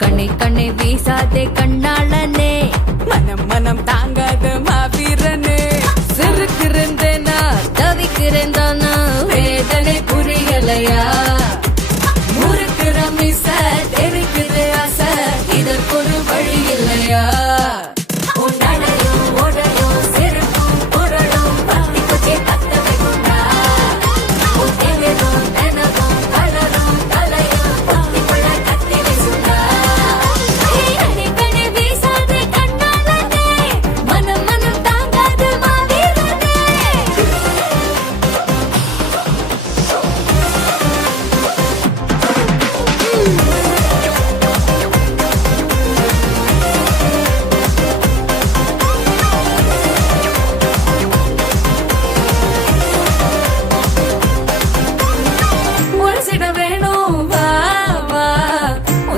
கண்ணை கண்ணை வீசாதே கண்ணாளனே, மனம் மனம் தாங்காத மாவீரனே. சிறுக்கிறேன் தவிக்கிறேன் தானா, வேதனை புரியலையா?